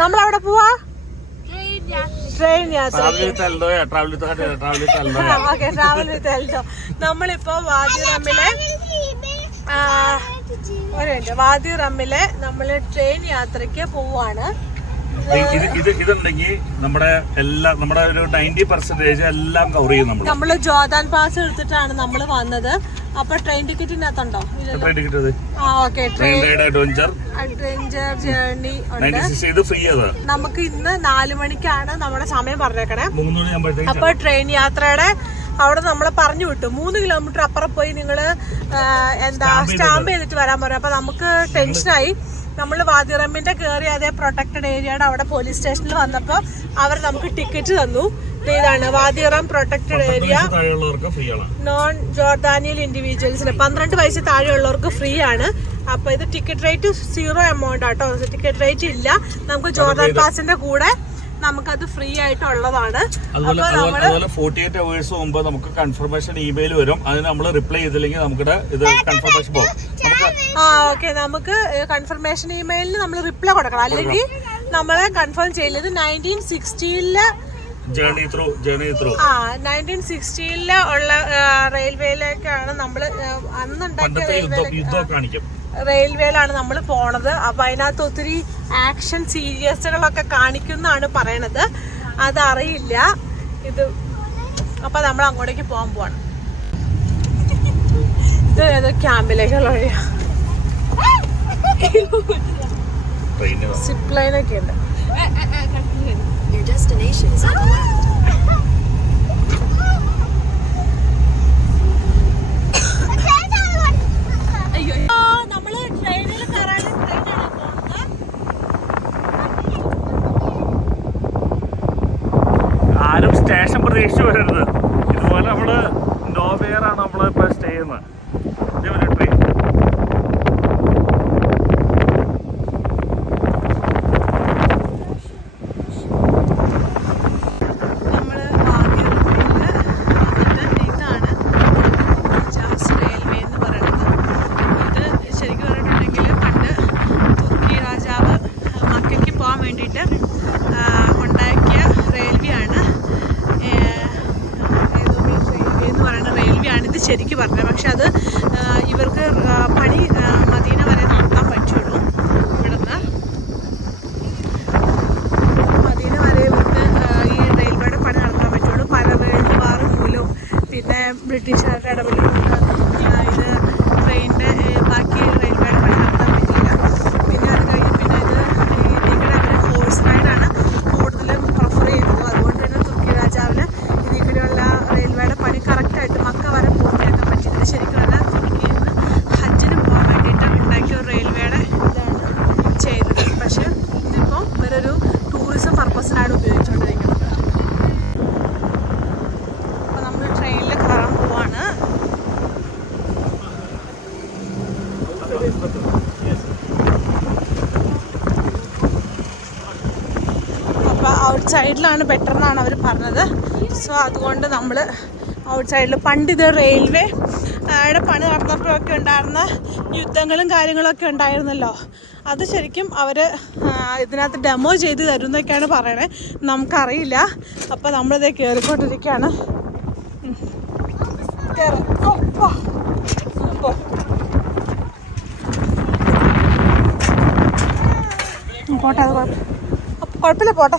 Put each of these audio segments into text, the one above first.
നമ്മളവിടെ പോവാ ട്രെയിൻ യാത്ര. നമ്മളിപ്പോ വാദി റമ്മിലെ നമ്മള് ട്രെയിൻ യാത്രക്ക് പോവാണ്. ഇതുണ്ടെങ്കിൽ നമ്മുടെ ഒരു 90% എല്ലാം കവർ ചെയ്യും. നമ്മള് ജോർദാൻ പാസ് എടുത്തിട്ടാണ് നമ്മള് വന്നത്. അപ്പൊ ട്രെയിൻ ടിക്കറ്റിനകത്തുണ്ടോ? അഡ്വഞ്ചർ ജേർണി നമുക്ക് ഇന്ന് 4 മണിക്കാണ് നമ്മുടെ സമയം പറഞ്ഞേക്കണേ. അപ്പൊ ട്രെയിൻ യാത്രയുടെ അവിടെ നമ്മളെ പറഞ്ഞു വിട്ടു 3 കിലോമീറ്റർ അപ്പുറം പോയി നിങ്ങള് സ്റ്റാമ്പ് ചെയ്തിട്ട് വരാൻ പറയും. അപ്പൊ നമുക്ക് ടെൻഷനായി. നമ്മൾ വാദി റമ്മിന്റെ കയറി അതേ പ്രൊട്ടക്റ്റഡ് ഏരിയയുടെ അവിടെ പോലീസ് സ്റ്റേഷനിൽ വന്നപ്പോ അവർ നമുക്ക് ടിക്കറ്റ് തന്നു. ഇതാണ് വാദി റം പ്രൊട്ടക്റ്റഡ് ഏരിയ, നോൺ ജോർദാനിയൽ ഇൻഡിവിജ്വൽസിന് 12 വയസ്സിൽ താഴെയുള്ളവർക്ക് ഫ്രീ ആണ്. അപ്പൊ ഇത് ടിക്കറ്റ് റേറ്റ് 0 എമൗണ്ട് ആട്ടോ. ടിക്കറ്റ് റേറ്റ് ഇല്ല. നമുക്ക് ജോർദാൻ പാസിന്റെ കൂടെ നമുക്കത് ഫ്രീ ആയിട്ടുള്ളതാണ്. അതുപോലെ 48 hours മുമ്പ് നമുക്ക് കൺഫർമേഷൻ ഇമെയിൽ വരും. അതിന് നമ്മൾ റിപ്ലൈ ചെയ്തില്ലെങ്കിൽ നമുക്ക് ഇത് കൺഫർമേഷൻ പോകും. ഓക്കെ, നമുക്ക് കൺഫർമേഷൻ ഇമെയിലിന് നമ്മൾ റിപ്ലൈ കൊടുക്കണം, അല്ലെങ്കിൽ നമ്മളെ കൺഫേം ചെയ്യില്ല. 1960 1960 ഉള്ള റെയിൽവേയിലേക്കാണ് നമ്മൾ അന്നുണ്ടാക്കിയ റെയിൽവേയിലാണ് നമ്മൾ പോണത്. അപ്പൊ അതിനകത്ത് ഒത്തിരി ആക്ഷൻ സീരിയസുകളൊക്കെ കാണിക്കുന്നാണ് പറയണത്. അതറിയില്ല ഇത്. അപ്പൊ നമ്മൾ അങ്ങോട്ടേക്ക് പോകാൻ പോവാണ്. ഇത് ഏതോ ക്യാമ്പിലേക്കുള്ള വഴിയാ. സിപ്പ് ലൈനൊക്കെ ഉണ്ട്. നമ്മള് ട്രെയിനിൽ കയറാനും ട്രെയിനാണ് പോകുന്നത്. ആരും സ്റ്റേഷൻ പ്രതീക്ഷിച്ച് വരരുത്. ഇതുപോലെ നമ്മള് നോവേറാണ് നമ്മളിപ്പോ സ്റ്റേ ചെയ്യുന്നത്. ട്രെയിൻ ശരിക്കും പറഞ്ഞത്. പക്ഷെ അത് ഇവർക്ക് പണി മദീന വരെ നടത്താൻ പറ്റുള്ളൂ. ഇവിടുന്ന് മദീന വരെ ഇവർക്ക് ഈ റെയിൽവേയുടെ പണി നടത്താൻ പറ്റുള്ളൂ. പല വേൾഡ് വാർ മൂലവും പിന്നെ ബ്രിട്ടീഷുകാരുടെ ഇടപെടലും ഇത് ട്രെയിനിൻ്റെ ബാക്കി റെയിൽവേയുടെ പണി നടത്താൻ പറ്റില്ല. പിന്നെ അത് കഴിഞ്ഞ് പിന്നെ ഇത് ഇതിങ്ങനെ അവർ ഹോഴ്സ് റൈഡാണ് കൂടുതലും പ്രിഫർ ചെയ്യുന്നത്. അതുകൊണ്ട് തന്നെ തുർക്കി രാജാവിന് ഇതിലുള്ള റെയിൽവേയുടെ പണി കറക്റ്റായിട്ട് മക്ക വരെ പൂർത്തിയാക്കാൻ പറ്റില്ല. ശരിക്കും പറഞ്ഞാൽ തുർക്കിയിൽ നിന്ന് ഹജ്ജിന് പോകാൻ വേണ്ടിയിട്ട് ഉണ്ടാക്കിയ ഒരു റെയിൽവേയുടെ ഇതാണ് ചെയ്തത്. പക്ഷെ ഇതിപ്പോൾ ഇവരൊരു ടൂറിസം പർപ്പസിനാണ് ഉപയോഗിച്ചുകൊണ്ടിരിക്കുന്നത്. അപ്പോൾ നമ്മൾ ട്രെയിനിൽ കയറാൻ പോവാണ്. അപ്പോൾ ഔട്ട് സൈഡിലാണ് ബെറ്റർ എന്നാണ് അവർ പറഞ്ഞത്. സോ അതുകൊണ്ട് നമ്മൾ ഔട്ട് സൈഡിൽ പണ്ട് ഇത് റെയിൽവേ പണി നടന്നപ്പോഴൊക്കെ ഉണ്ടായിരുന്ന യുദ്ധങ്ങളും കാര്യങ്ങളൊക്കെ ഉണ്ടായിരുന്നല്ലോ, അത് ശരിക്കും അവർ ഇതിനകത്ത് ഡെമോ ചെയ്ത് തരും എന്നൊക്കെയാണ് പറയണേ. നമുക്കറിയില്ല. അപ്പോൾ നമ്മളിത് കയറിക്കൊണ്ടിരിക്കുകയാണ്. പോട്ടെ, അത് കുഴപ്പമില്ല, പോട്ടെ.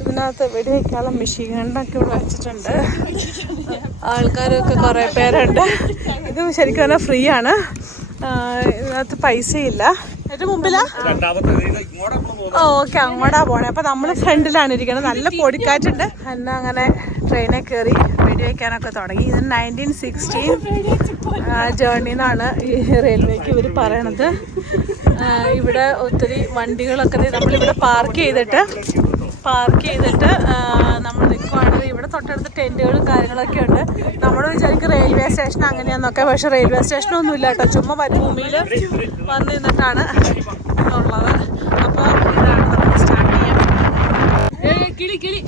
ഇതിനകത്ത് വെടിവെക്കാനുള്ള മെഷീൻ ഗണ്ണൊക്കെ ഇവിടെ വെച്ചിട്ടുണ്ട്. ആൾക്കാരൊക്കെ കുറേ പേരുണ്ട്. ഇത് ശരിക്കും പറഞ്ഞാൽ ഫ്രീ ആണ്. ഇതിനകത്ത് പൈസയില്ല. ഏറ്റവും മുമ്പിലാ? ഓക്കെ, അങ്ങോട്ടാ പോണേ. അപ്പൊ നമ്മള് ഫ്രണ്ടിലാണ് ഇരിക്കുന്നത്. നല്ല പൊടിക്കാറ്റുണ്ട്. എന്നെ അങ്ങനെ ട്രെയിനിൽ കയറി വെടിവെക്കാനൊക്കെ തുടങ്ങി. ഇത് 1916 ജേർണി എന്നാണ് ഈ റെയിൽവേക്ക് ഇവർ പറയണത്. ഇവിടെ ഒത്തിരി വണ്ടികളൊക്കെ നമ്മളിവിടെ പാർക്ക് ചെയ്തിട്ട് നമ്മൾ നിൽക്കുവാണ്. ഇവിടെ തൊട്ടടുത്ത് ടെൻറ്റുകളും കാര്യങ്ങളൊക്കെ ഉണ്ട്. നമ്മൾ വിചാരിക്കും റെയിൽവേ സ്റ്റേഷൻ അങ്ങനെയാന്നൊക്കെ, പക്ഷെ റെയിൽവേ സ്റ്റേഷനൊന്നും ഇല്ല കേട്ടോ. ചുമ്മാ മരുഭൂമിയിൽ വന്ന് നിന്നിട്ടാണ് ഉള്ളത്. അപ്പോൾ ഇതാണ് നമ്മൾ സ്റ്റാർട്ട് ചെയ്യാൻ.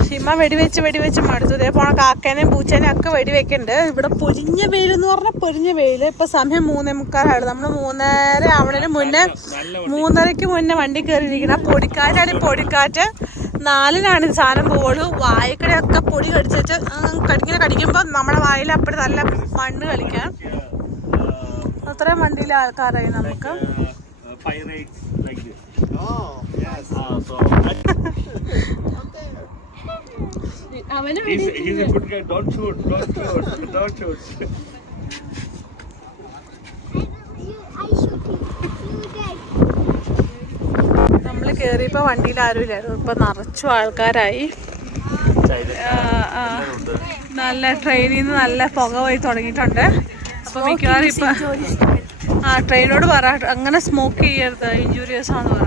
ഷിമ വെടിവെച്ച് മടുത്തു. ഇതേ പോണ കാക്കേനെയും പൂച്ചേനെയും ഒക്കെ വെടിവെക്കുന്നുണ്ട്. ഇവിടെ പൊരിഞ്ഞ വെയിൽ എന്ന് പറഞ്ഞാൽ പൊരിഞ്ഞ വെയിൽ. ഇപ്പൊ സമയം 3:45. നമ്മൾ 3:30 ആവണതിന് മുന്നേ 3:30ക്ക് മുന്നേ വണ്ടി കയറിയിരിക്കണം. പൊടിക്കാറ്റാണ്. പൊടിക്കാറ്റ് 4-നാണ് ഇത് സാധനം പോവുള്ളൂ. വായക്കടയൊക്കെ പൊടി കടിച്ചിട്ട് ഇങ്ങനെ കടിക്കുമ്പോൾ നമ്മുടെ വായിൽ അപ്പടി നല്ല മണ്ണ് കളിക്കാൻ. അത്രയും വണ്ടിയിലെ ആൾക്കാരായി നമുക്ക്. നമ്മള് കേറിയപ്പോ വണ്ടിയിൽ ആരും ഇല്ലായിരുന്നു. ഇപ്പൊ നിറച്ചു ആൾക്കാരായി. നല്ല ട്രെയിനിൽ നിന്ന് നല്ല പുക പോയി തുടങ്ങിയിട്ടുണ്ട്. അപ്പൊ മിക്കവാറും ഇപ്പൊ ട്രെയിനോട് പറ അങ്ങനെ സ്മോക്ക് ചെയ്യരുത്, ഇഞ്ചൂറിയസ് ആണെന്ന് പറ.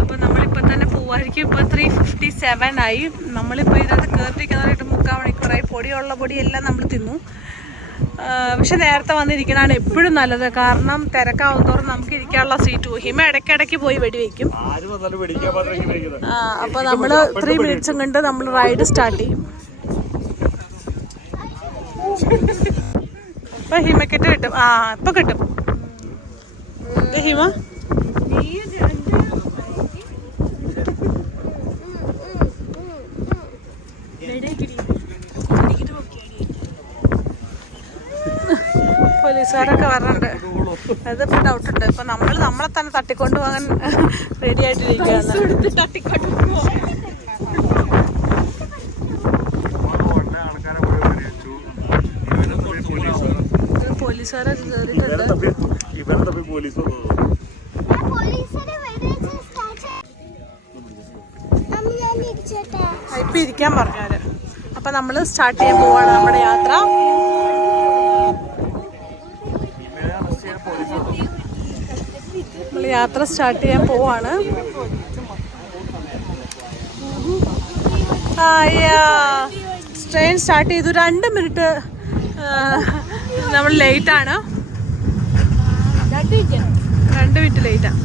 അപ്പൊ നമ്മളിപ്പോ തന്നെ പോവായിരിക്കും. ഇപ്പൊ 3:57 ആയി. നമ്മളിപ്പോ ഇതിനകത്ത് കയറിയിരിക്കുന്നതായിട്ട് 3/4 മണിക്കൂറായി. പൊടിയുള്ള പൊടിയെല്ലാം നമ്മൾ തിന്നു. പക്ഷെ നേരത്തെ വന്നിരിക്കണതാണ് എപ്പോഴും നല്ലത്. കാരണം തിരക്കാവുന്നതോറും നമുക്ക് ഇരിക്കാനുള്ള സീറ്റ് പോകും. ഹിമ ഇടയ്ക്കിടയ്ക്ക് പോയി വെടിവെക്കും. അപ്പൊ നമ്മള് 3 മിനിറ്റ്സും കൊണ്ട് നമ്മൾ റൈഡ് സ്റ്റാർട്ട് ചെയ്യും. ഇപ്പൊ ഹിമക്കിട്ട് കിട്ടും. ഇപ്പൊ കിട്ടും. ഹിമ പോലീസുകാരൊക്കെ വരണുണ്ട്. അതിപ്പോ ഡൗട്ടുണ്ട്. ഇപ്പൊ നമ്മളെ തന്നെ തട്ടിക്കൊണ്ടു പോകാൻ റെഡി ആയിട്ടിരിക്കുകയാണ്. പോലീസുകാരെ കയറിയിട്ടുണ്ട്. ഇപ്പൊ ഇരിക്കാൻ പറഞ്ഞാല്. അപ്പൊ നമ്മള് സ്റ്റാർട്ട് ചെയ്യാൻ പോവാണ് നമ്മുടെ യാത്ര. നമ്മൾ യാത്ര സ്റ്റാർട്ട് ചെയ്യാൻ പോവാണ്. ട്രെയിൻ സ്റ്റാർട്ട് ചെയ്തു. 2 മിനിറ്റ് നമ്മൾ ലേറ്റാണ്. 2 മിനിറ്റ് ലേറ്റാണ്.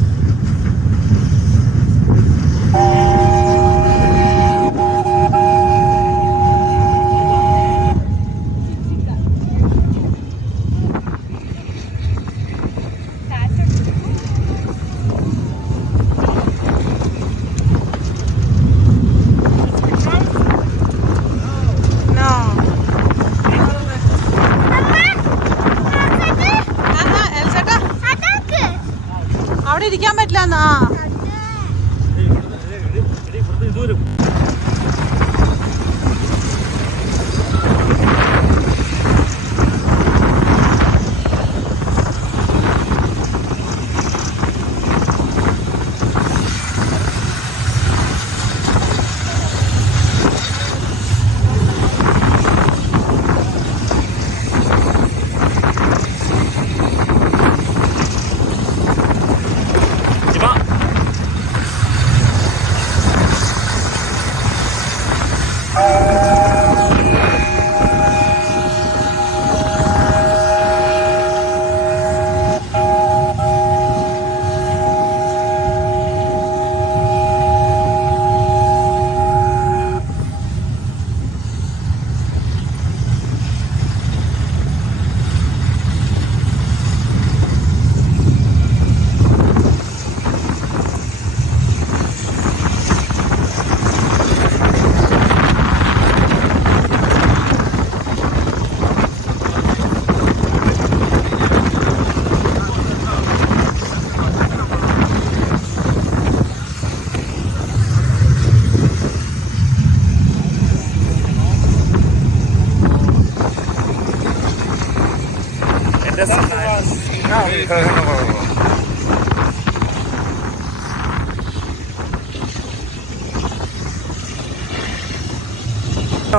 അവിടെ ഇരിക്കാൻ പറ്റില്ല.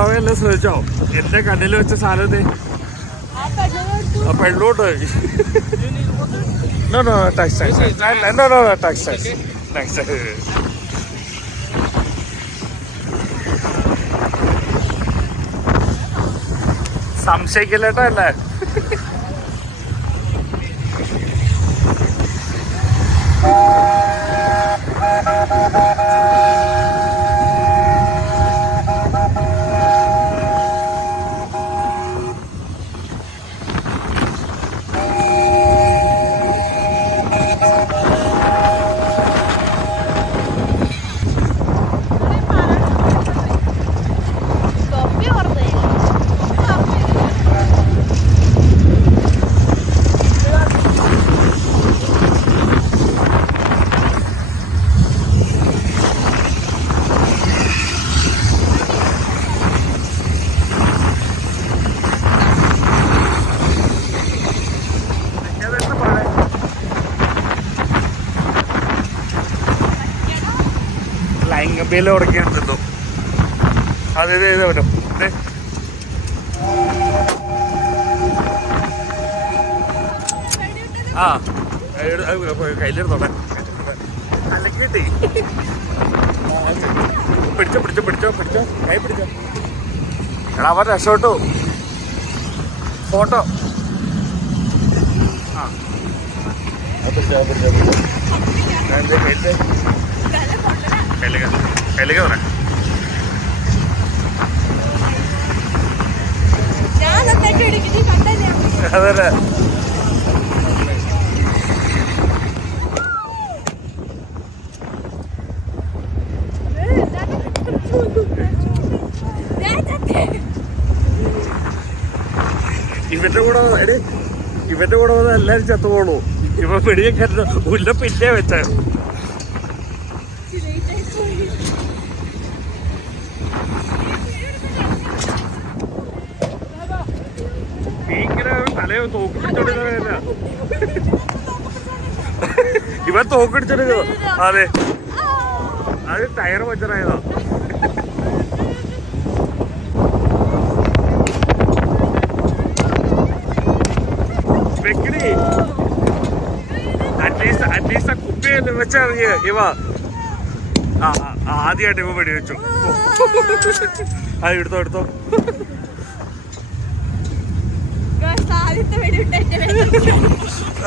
അവയെല്ലാം ശ്രദ്ധിച്ചോ? എന്റെ കണ്ണിൽ വെച്ച സാധനത്തെ പെണ്ണോട്ട് സംശയിക്കില്ലേട്ടോ അല്ലേ? ലൈംഗബേല ഉടക്കിയെടുത്തു. അതെ പറ്റും. ആ കയ്യിലെടുത്തോട്ടെ. അല്ലെങ്കിൽ കിട്ടി. പിടിച്ചോ കൈ പിടിച്ചോ. എടാ അവൻ രക്ഷോട്ടു. ഫോട്ടോ ആ പിടിച്ചോ കയ്യിലേക്ക് പറയാം. അതല്ലേ ഇവന്റെ കൂടെ വന്ന് എല്ലാരും ചത്തുപോളൂ. ഇവ പിടിയൊക്കെ ഉല്ല പിന്നെ വെച്ച ഇങ്ങനെ തലയോ തോക്കിടിച്ചോണ്ടില്ല. ഇവൻ തോക്കിടിച്ചോണ്ട് അതെ അത് ടയർ പഞ്ചറായതാ. വെക്കണേ അറ്റ്ലീസ്റ്റ് ആ കുപ്പിയെന്ന് വെച്ചറിയ ഇവ ആദ്യമായിട്ട് ഇവ വെടിവെച്ചു. അത് എടുത്തോ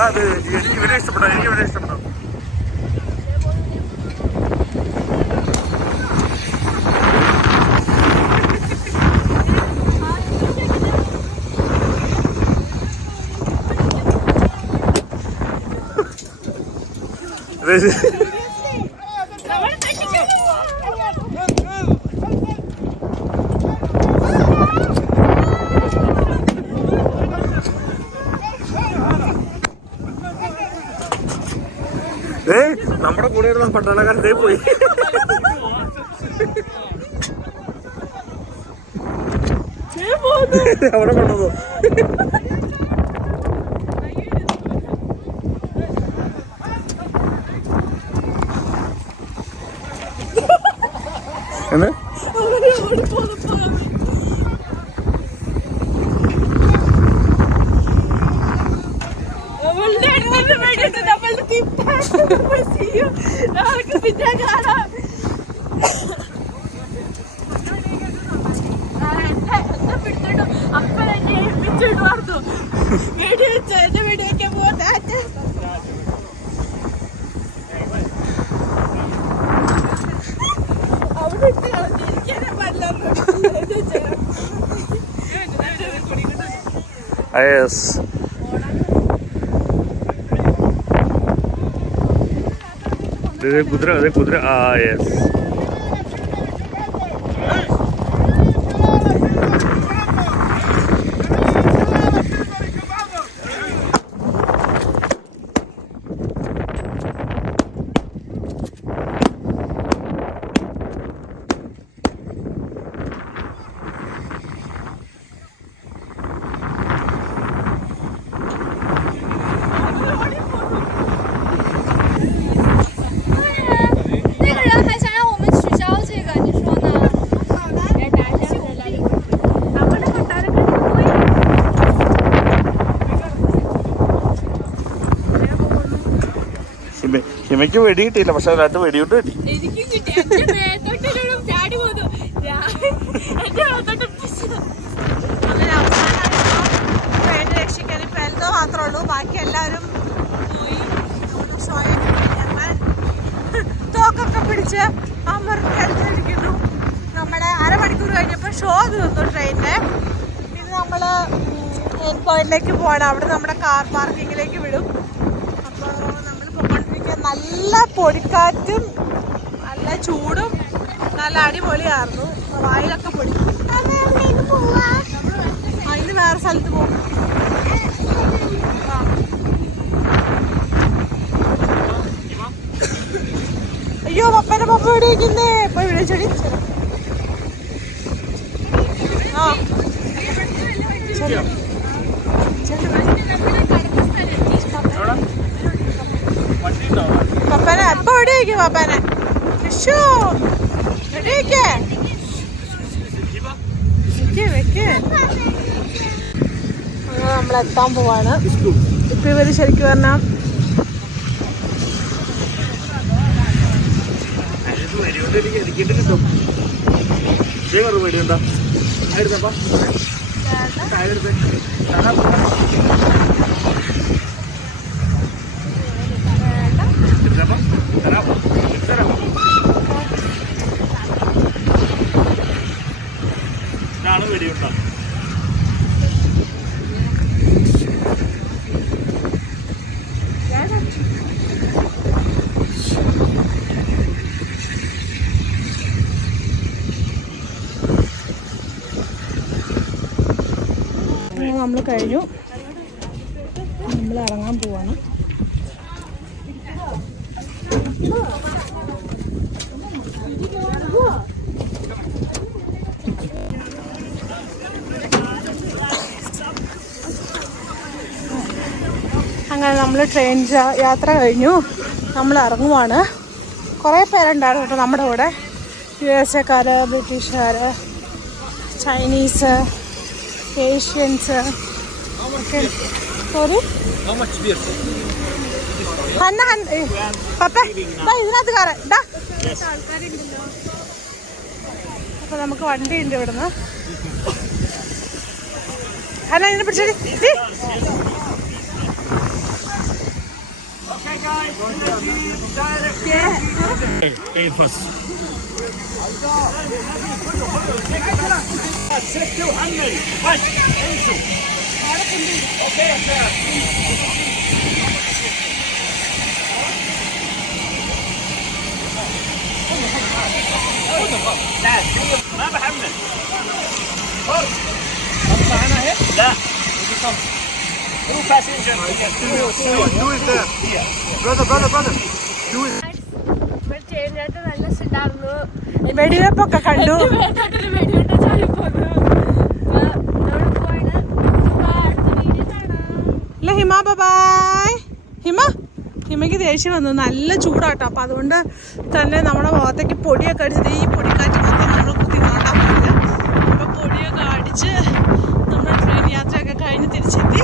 അതെ എനിക്ക് ഇവരെ ഇഷ്ടപ്പെട്ടോ. നമ്മുടെ കൂടെ ഇരുന്ന പട്ടാളക്കാരേ പോയി. അവിടെ കൊണ്ടുവന്നു. എന്ന് yes. കുതിര yes. ഹിമയ്ക്ക് വെടി കിട്ടിയില്ല, പക്ഷെ അതിനകത്ത് വെടിയോട്ട് കിട്ടി. രക്ഷിക്കാൻ ഇപ്പൊ എന്തോ മാത്രമേ ഉള്ളൂ, ബാക്കി എല്ലാവരും പോയി. തോക്കൊക്കെ പിടിച്ച് അമർത്തിരിക്കുന്നു. നമ്മുടെ അരമണിക്കൂർ കഴിഞ്ഞപ്പോൾ ഷോ തീർന്നു ട്രെയിനിന്റെ. ഇത് നമ്മള് എൻഡ് പോയിന്റിലേക്ക് പോകണം. അവിടെ നമ്മുടെ കാർ പാർക്കിങ്ങിലേക്ക് വിടും. അപ്പോൾ നമ്മൾ പോയിക്കൊണ്ടിരിക്കുക. നല്ല പൊടിക്കാറ്റും നല്ല ചൂടും നല്ല അടിപൊളിയായിരുന്നു. വായിലൊക്കെ പൊടി. അതിന് വേറെ സ്ഥലത്ത് പോകും. അയ്യോ പപ്പനെ പപ്പ ഇവിടെ ഇരിക്കുന്നേ. ഇപ്പൊ വിളിച്ചോടി. ആ പപ്പനെ എപ്പ എവിടെ വയ്ക്കും? പപ്പനെ നമ്മളെത്താൻ പോവാണ്. ഇപ്പൊ ഇവര് ശരിക്കും പറഞ്ഞാൽ വെടിയുണ്ടോ? നമ്മൾ കഴിഞ്ഞു. നമ്മൾ ഇറങ്ങാൻ പോവാണ്. അങ്ങനെ നമ്മൾ ട്രെയിൻ യാത്ര കഴിഞ്ഞു. നമ്മൾ ഇറങ്ങുവാണ്. കുറേ പേരുണ്ടായിരുന്നു കേട്ടോ നമ്മുടെ കൂടെ. USA-ക്കാർ, ബ്രിട്ടീഷുകാർ, ചൈനീസ്, ഏഷ്യൻസ് ഒക്കെ. സോറി പപ്പ ഇതിനകത്ത് കയറാൻ. അപ്പൊ നമുക്ക് വണ്ടി ഉണ്ട് ഇവിടുന്ന്. ഹന്ന ഇതിനെ പിടിച്ചടി. ما بحمل معنا هيك لا two passenger do it there brother do it വെടിവെപ്പൊക്കെ കണ്ടു. ഇല്ല ഹിമ ബൈ. ഹിമയ്ക്ക് ദേഷ്യം വന്നു. നല്ല ചൂടാട്ടോ. അപ്പം അതുകൊണ്ട് തന്നെ നമ്മുടെ മുഖത്തേക്ക് പൊടിയൊക്കെ അടിച്ചത്. ഈ പൊടിക്കാറ്റ് മൊത്തം നമ്മൾ കുത്തി നോട്ടാൻ പോയില്ല. അപ്പം പൊടിയൊക്കെ അടിച്ച് നമ്മൾ ട്രെയിൻ യാത്രയൊക്കെ കഴിഞ്ഞ് തിരിച്ചെത്തി.